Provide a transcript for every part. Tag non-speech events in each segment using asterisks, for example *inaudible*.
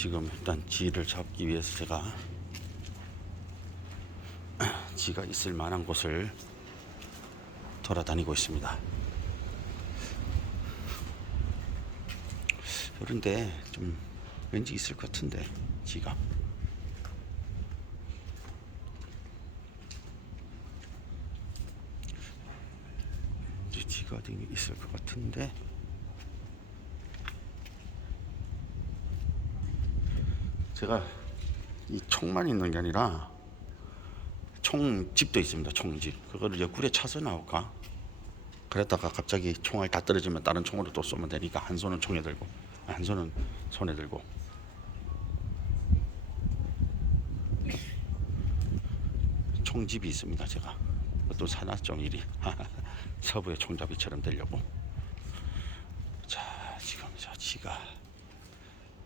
지금 일단 지를 잡기 위해서 제가 지가 있을 만한 곳을 돌아다니고 있습니다. 그런데 좀 왠지 있을 것 같은데 지가 지가 어디 있을 것 같은데 제가 이 총만 있는 게 아니라 총집도 있습니다. 총집. 그거를 옆구리에 차서 나올까? 그랬다가 갑자기 총알 다 떨어지면 다른 총으로 또 쏘면 되니까 한 손은 총에 들고 한 손은 손에 들고 총집이 있습니다. 제가 또 사놨죠 미리 서부의 총잡이처럼 되려고. 자 지금 저 지가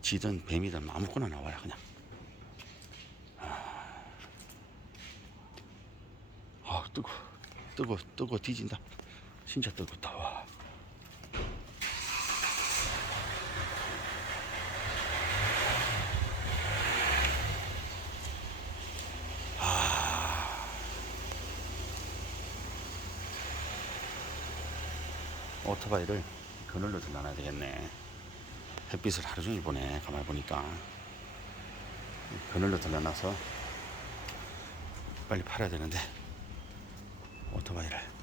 지든 뱀이든 아무거나 나와요 그냥. 아 뜨거 뜨거 뜨거 뒤진다 진짜 뜨겁다 와 아. 오토바이를 그늘로 들어놔야 되겠네 햇빛을 하루 종일 보네 가만히 보니까. 그늘로 들어놔서 빨리 팔아야 되는데 오토바이를.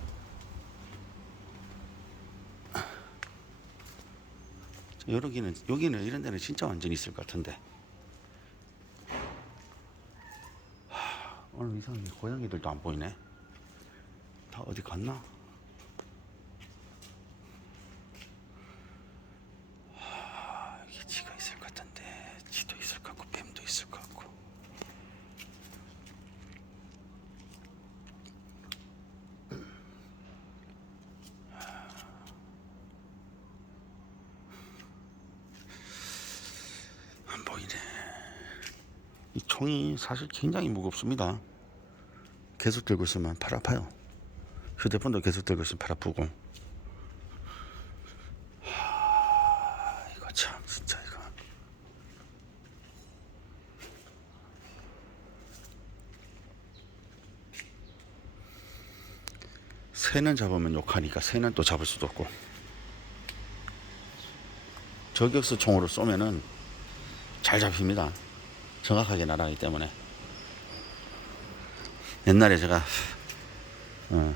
여기는 여기는 이런 데는 진짜 완전히 있을 것 같은데. 하, 오늘 이상하게 고양이들도 안 보이네. 다 어디 갔나? 하, 이게 지가 있을 것 같은데 지도 있을 것 같고 뱀도 있을 것 같고 안 보이네. 이 총이 사실 굉장히 무겁습니다. 계속 들고 있으면 팔 아파요. 휴대폰도 계속 들고 있으면 팔 아프고. 하, 이거 참 진짜 이거. 새는 잡으면 욕하니까 새는 또 잡을 수도 없고. 저격수 총으로 쏘면은 잘 잡힙니다. 정확하게 날아가기 때문에. 옛날에 제가 어,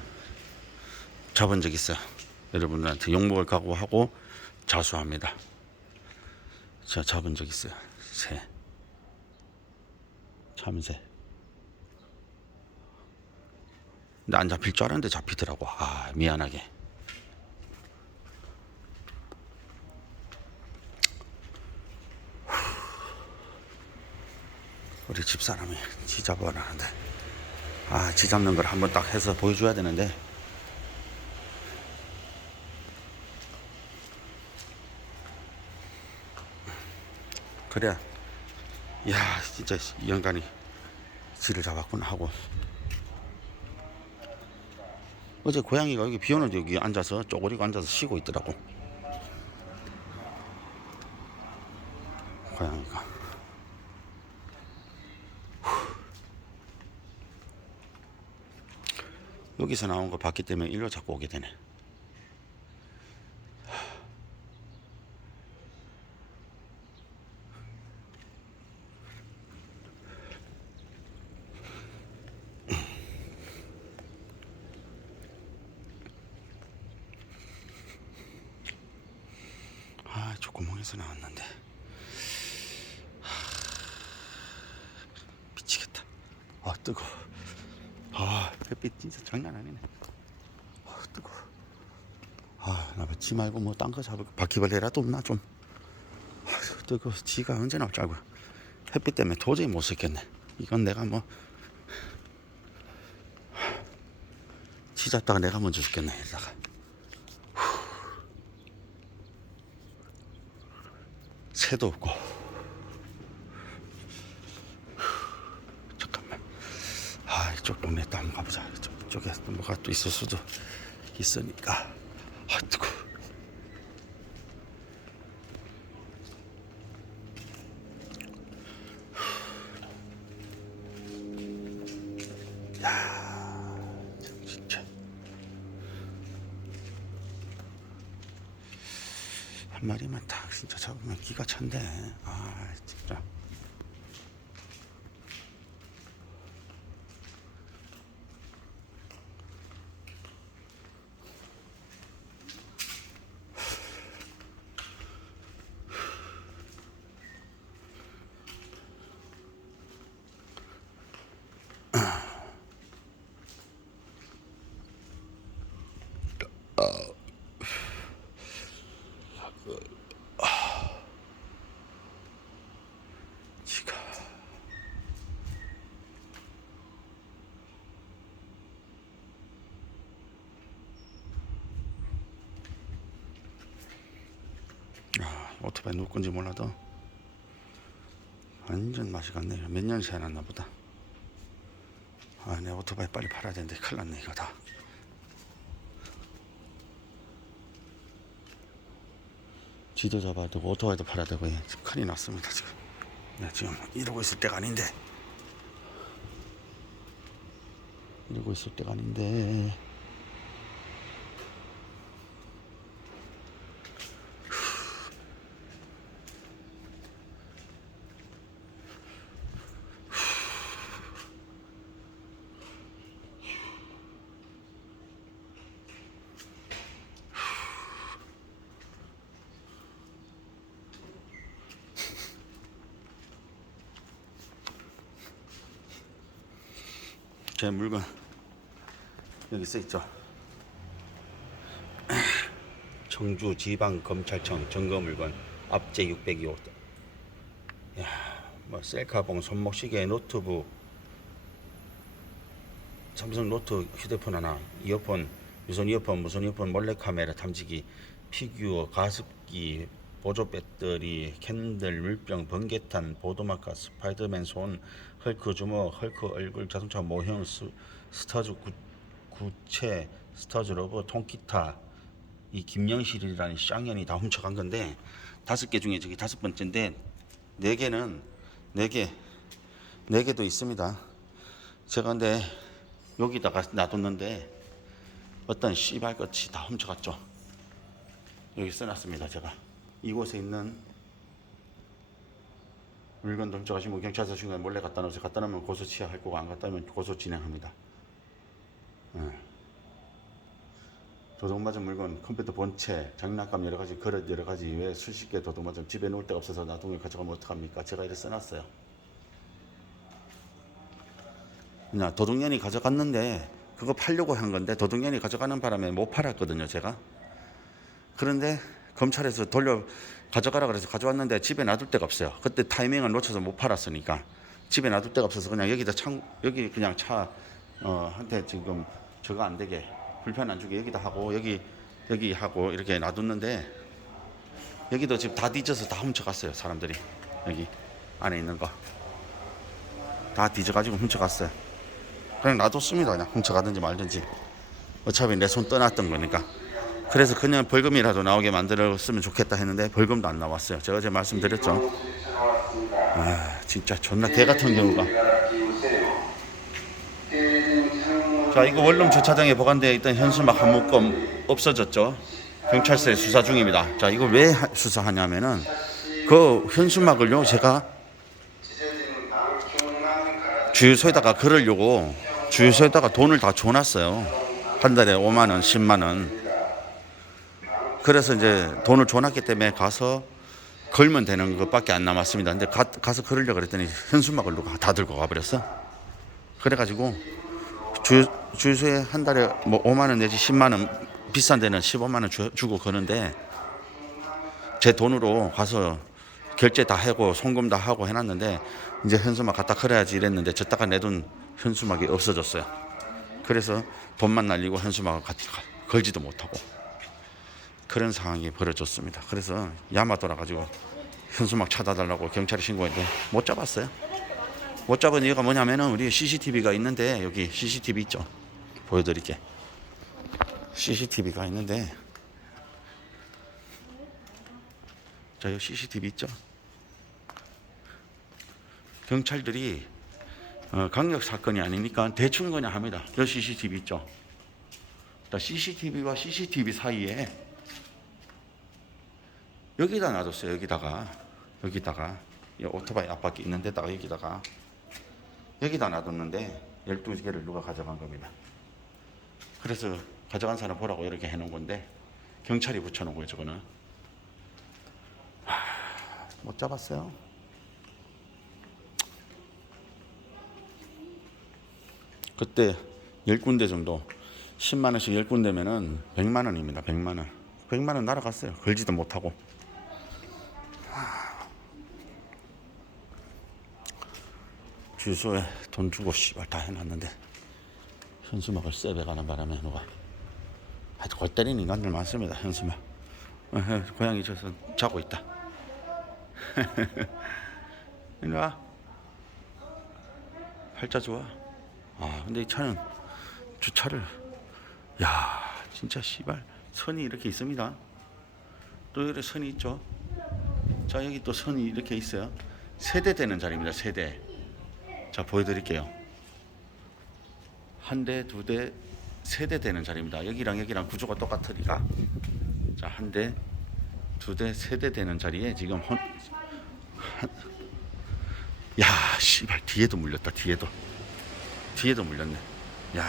잡은 적 있어요. 여러분들한테 욕먹을 각오하고 자수합니다. 제가 잡은 적 있어요. 새. 참새. 근데 안 잡힐 줄 알았는데 잡히더라고. 아, 미안하게. 우리 집사람이 지 잡아라는데 아, 지 잡는 걸 한번 딱 해서 보여줘야 되는데. 그래. 야 진짜 이 영감이 지를 잡았구나 하고. 어제 고양이가 여기 비 오는데 여기 앉아서 쪼그리고 앉아서 쉬고 있더라고 고양이가 여기서 나온 거 봤기 때문에 일로 자꾸 오게 되네. 아, 저 구멍에서 나왔는데. 하, 미치겠다. 아, 뜨거. 워 아, 햇빛 진짜 장난 아니네. 아, 뜨거. 워 아, 나지 말고 뭐 딴 거 잡을 바퀴벌레라도 없나 좀. 아, 뜨거. 워 지가 언제 나올 줄 알고. 햇빛 때문에 도저히 못 쓰겠네. 이건 내가 뭐. 지 잡다가 내가 먼저 죽겠네, 이러다가. 새도 없고. 동네 또 한번 가보자. 저쪽에 또 뭐가 또 있을 수도 있으니까. 아, 뜨거 한 마리만 딱 진짜 잡으면 기가 찬데. 아, 오토바이 누구 건지 몰라도 완전 맛이 갔네요. 몇 년 차이 났나 보다. 아, 내 오토바이 빨리 팔아야 되는데 큰일 났네 이거 다. 지도 잡아야 되고 오토바이도 팔아야 되고 예, 큰일 났습니다 지금. 네, 지금 이러고 있을 때가 아닌데. 이러고 있을 때가 아닌데. 제 물건 여기 써 있죠. 청주 지방 검찰청 점거 물건 압제 602호. 야, 뭐 셀카봉, 손목시계, 노트북, 삼성 노트 휴대폰 하나, 이어폰, 유선 이어폰, 무선 이어폰, 몰래 카메라 탐지기, 피규어, 가습기, 보조 배터리, 캔들, 물병, 번개탄, 보도마카, 스파이더맨 손, 헐크 주먹, 헐크 얼굴, 자동차 모형, 스, 스타즈 구, 구체, 스타즈 로봇, 통기타, 이 김영실이라는 쌍년이 다 훔쳐간 건데 다섯 개 중에 저기 다섯 번째인데 네 개는 네 개, 네 개도 있습니다. 제가 근데 여기다가 놔뒀는데 어떤 씨발 것이 다 훔쳐갔죠. 여기 써놨습니다. 제가 이곳에 있는 물건 훔쳐가시면 경찰서 중간에 몰래 갖다 놓으세요. 갖다 놓으면 고소 취하할 거고 안 갖다 놓으면 고소 진행합니다. 예. 도둑 맞은 물건, 컴퓨터 본체, 장난감 여러 가지 그릇 여러 가지 왜 수십 개 도둑 맞은 집에 놓을 데가 없어서 나중에 가져가면 어떡합니까? 제가 이렇게 써놨어요. 그냥 도둑년이 가져갔는데 그거 팔려고 한 건데 도둑년이 가져가는 바람에 못 팔았거든요, 제가. 그런데 검찰에서 돌려 가져가라 그래서 가져왔는데 집에 놔둘 데가 없어요. 그때 타이밍을 놓쳐서 못 팔았으니까 집에 놔둘 데가 없어서 그냥 여기다 창 여기 그냥 차 어, 한테 지금 저거 안 되게 불편 안 주게 여기다 하고 여기 여기 하고 이렇게 놔뒀는데 여기도 지금 다 뒤져서 다 훔쳐갔어요 사람들이. 여기 안에 있는 거. 다 뒤져가지고 훔쳐갔어요. 그냥 놔뒀습니다 그냥. 훔쳐가든지 말든지. 어차피 내 손 떠났던 거니까 그래서 그냥 벌금이라도 나오게 만들었으면 좋겠다 했는데 벌금도 안 나왔어요. 제가 어제 말씀드렸죠. 아 진짜 존나 개 같은 경우가. 자 이거 원룸 주차장에 보관되어 있던 현수막 한 묶음 없어졌죠. 경찰서에 수사 중입니다. 자 이거 왜 하- 수사하냐면은 그 현수막을요 제가 주유소에다가 걸으려고 주유소에다가 돈을 다 줘놨어요. 한 달에 5만 원 10만 원 그래서 이제 돈을 줘놨기 때문에 가서 걸면 되는 것밖에 안 남았습니다. 근데 가, 가서 걸으려고 그랬더니 현수막을 누가 다 들고 가버렸어. 그래가지고 주, 주유소에 한 달에 뭐 5만 원 내지 10만 원 비싼 데는 15만 원 주, 주고 거는데 제 돈으로 가서 결제 다 하고 송금 다 하고 해놨는데 이제 현수막 갖다 걸어야지 이랬는데 졌다가 내 돈 현수막이 없어졌어요. 그래서 돈만 날리고 현수막을 가- 걸지도 못하고 그런 상황이 벌어졌습니다. 그래서 야마 돌아가지고 현수막 찾아달라고 경찰에 신고했는데 못 잡았어요. 못 잡은 이유가 뭐냐면은 우리 CCTV가 있는데 여기 CCTV 있죠. 보여드릴게. CCTV가 있는데 자 여기 CCTV 있죠. 경찰들이 어, 강력 사건이 아니니까 대충 그냥 합니다. 여기 CCTV 있죠. CCTV와 CCTV 사이에 여기다 놔뒀어요. 여기다가 여기다가 이 오토바이 앞바퀴 있는 데다가 여기다가 여기다 놔뒀는데 12개를 누가 가져간 겁니다. 그래서 가져간 사람 보라고 이렇게 해놓은 건데 경찰이 붙여놓은 거예요. 저거는 하, 못 잡았어요. 그때 10군데 정도 10만 원씩 10군데면은 100만 원입니다. 100만 원. 100만 원 날아갔어요. 걸지도 못하고. 주소에 돈 주고 씨발 다 해놨는데 현수막을 쎄배가는 바람에 누가 하여튼 골 때리는 인간들 많습니다. 현수막. 어, 어, 고양이 저서 자고 있다. *laughs* 이리 와. 팔자 좋아. 아 근데 이 차는 주차를 야 진짜 씨발 선이 이렇게 있습니다. 또 이렇게 선이 있죠. 자 여기 또 선이 이렇게 있어요. 세대 되는 자리입니다. 세대. 자 보여드릴게요. 한 대, 두 대, 세 대 되는 자리입니다. 여기랑 여기랑 구조가 똑같으니까. 자 한 대, 두 대, 세 대 되는 자리에 지금 혼, 한, 야 씨발 뒤에도 물렸다. 뒤에도. 뒤에도 물렸네. 야.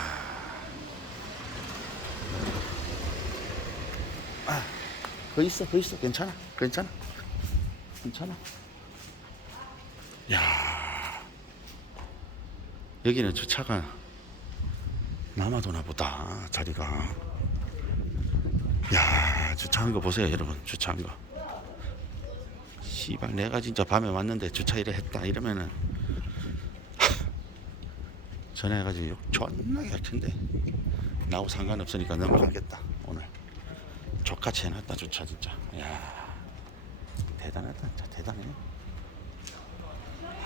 아, 거 있어, 거 있어. 괜찮아, 괜찮아, 괜찮아. 야. 여기는 주차가 남아도나 보다 자리가. 야, 주차한 거 보세요, 여러분. 주차한 거. 씨발, 내가 진짜 밤에 왔는데 주차 이래 했다 이러면은. 전화해가지고 욕 존나게 할 텐데 나하고 상관없으니까 넘어가겠다 오늘 족같이 해놨다 주차 진짜 야 대단하다 진짜 대단해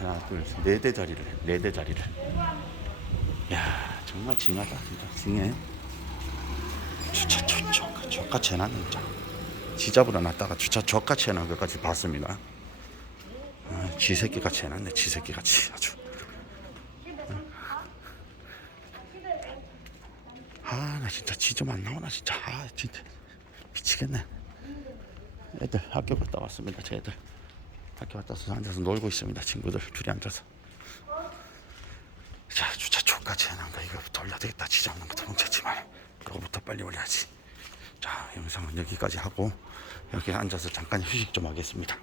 하나 둘네 대 자리를 네대 자리를. 야 정말 징하다 진짜. 징해? 주차 족족 족같이 해놨네 진짜. 지잡으로 놨다가 주차 족같이 해놓은 것까지 봤습니다. 아, 쥐새끼 같이 해놨네 쥐새끼 같이 아주. 아, 나 진짜 지좀 안 나오나 진짜. 아, 진짜. 미치겠네. 애들 학교 갔다 왔습니다. 제 애들 학교 갔다 와서 앉아서 놀고 있습니다. 친구들 둘이 앉아서. 자, 주차 초까지 거 이거 돌려야 되겠다. 지잡는 것도 뭉쳤지만 그거부터 빨리 올려야지. 자, 영상은 여기까지 하고 여기 앉아서 잠깐 휴식 좀 하겠습니다.